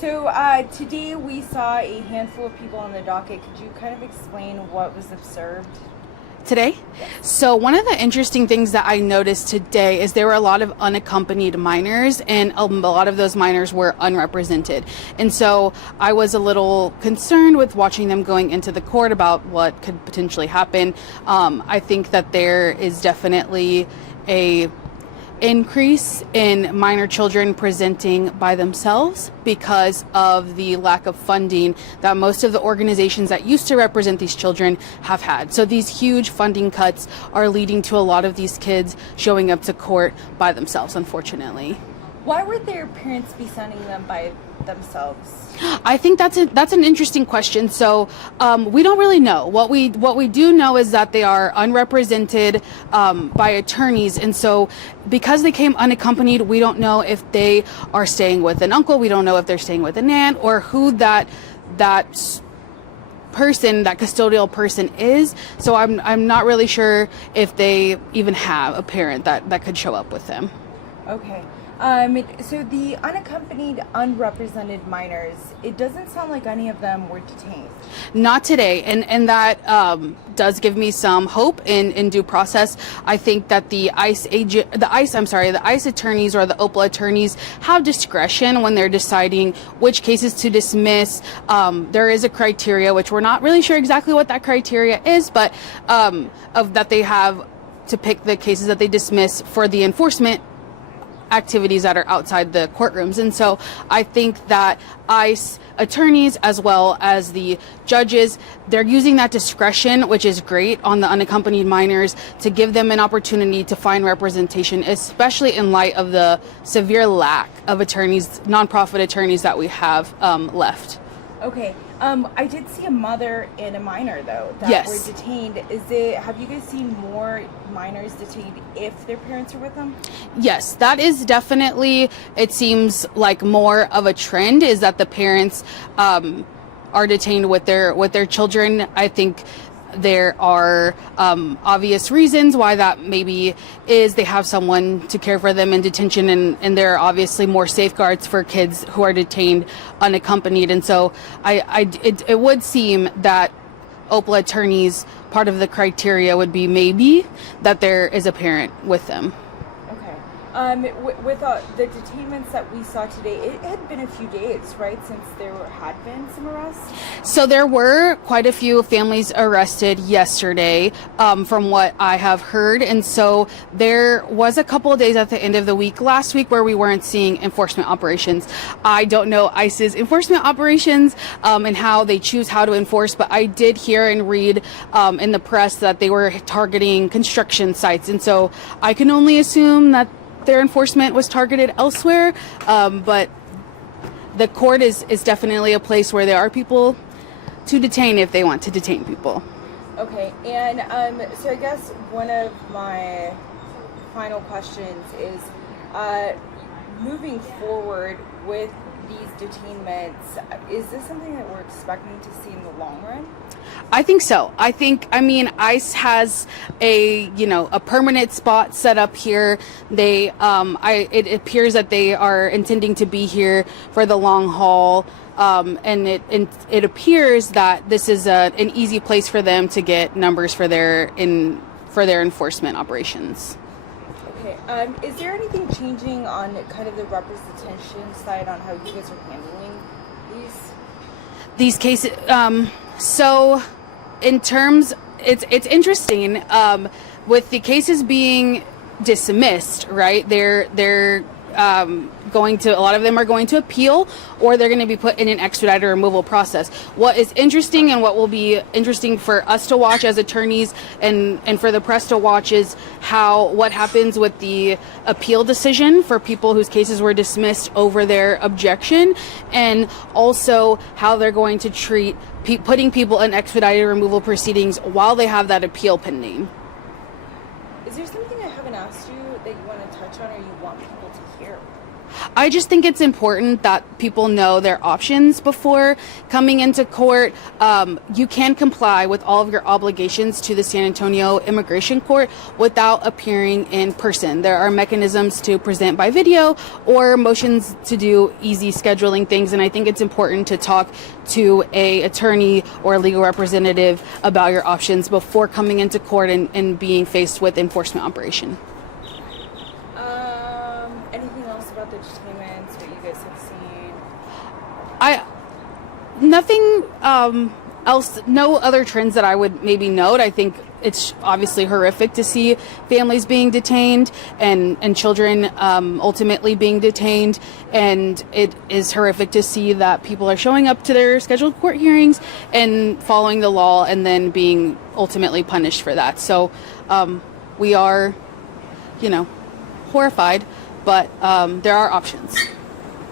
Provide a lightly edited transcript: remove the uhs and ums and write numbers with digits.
So today we saw a handful of people on the docket. Could you kind of explain what was observed today? So one of the interesting things that I noticed today is there were a lot of unaccompanied minors, and a lot of those minors were unrepresented. And so I was a little concerned with watching them going into the court about what could potentially happen. I think that there is definitely a increase in minor children presenting by themselves because of the lack of funding that most of the organizations that used to represent these children have had. So these huge funding cuts are leading to a lot of these kids showing up to court by themselves, unfortunately. Why would their parents be sending them by themselves? I think that's an interesting question. So we don't really know. What we do know is that they are unrepresented by attorneys, and so because they came unaccompanied, we don't know if they are staying with an uncle. We don't know if they're staying with an aunt or who that person, that custodial person is. So I'm not really sure if they even have a parent that could show up with them. Okay. So the unaccompanied, unrepresented minors, it doesn't sound like any of them were detained. Not today, and that does give me some hope in due process. I think that the ICE attorneys or the OPLA attorneys have discretion when they're deciding which cases to dismiss. There is a criteria, which we're not really sure exactly what that criteria is, but of that they have to pick the cases that they dismiss for the enforcement activities that are outside the courtrooms. And so I think that ICE attorneys, as well as the judges, they're using that discretion, which is great, on the unaccompanied minors to give them an opportunity to find representation, especially in light of the severe lack of attorneys, nonprofit attorneys that we have left. Okay. I did see a mother and a minor, though, that were detained. Have you guys seen more minors detained if their parents are with them? Yes, that is definitely, it seems like more of a trend, is that the parents are detained with their children. I think there are obvious reasons why that maybe is. They have someone to care for them in detention, and there are obviously more safeguards for kids who are detained unaccompanied. And so it would seem that OPLA attorneys, part of the criteria would be maybe that there is a parent with them. With the detainments that we saw today, it had been a few days, right, since there had been some arrests? So there were quite a few families arrested yesterday, from what I have heard. And so there was a couple of days at the end of the week last week where we weren't seeing enforcement operations. I don't know ICE's enforcement operations and how they choose how to enforce, but I did hear and read in the press that they were targeting construction sites. And so I can only assume that their enforcement was targeted elsewhere, but the court is definitely a place where there are people to detain if they want to detain people. Okay, and so I guess one of my final questions is, moving forward with these detainments, is this something that we're expecting to see in the long run? I think so. I mean, ICE has a permanent spot set up here. It appears that they are intending to be here for the long haul. And it appears that this is an easy place for them to get numbers for their enforcement operations. Okay. Is there anything changing on kind of the representation side on how you guys are handling these cases? So in terms, it's interesting, with the cases being dismissed, right? They're a lot of them are going to appeal, or they're going to be put in an expedited removal process. What is interesting, and what will be interesting for us to watch as attorneys and for the press to watch, is what happens with the appeal decision for people whose cases were dismissed over their objection, and also how they're going to treat putting people in expedited removal proceedings while they have that appeal pending. Is there something I haven't asked you that you want to touch on, or you want people to hear? I just think it's important that people know their options before coming into court. You can comply with all of your obligations to the San Antonio Immigration Court without appearing in person. There are mechanisms to present by video or motions to do easy scheduling things, and I think it's important to talk to a attorney or a legal representative about your options before coming into court and being faced with enforcement operation. Anything else about the detainments, what you guys have seen? Nothing else, no other trends that I would maybe note. I think it's obviously horrific to see families being detained and children ultimately being detained, and it is horrific to see that people are showing up to their scheduled court hearings and following the law and then being ultimately punished for that. So we are, horrified, but there are options.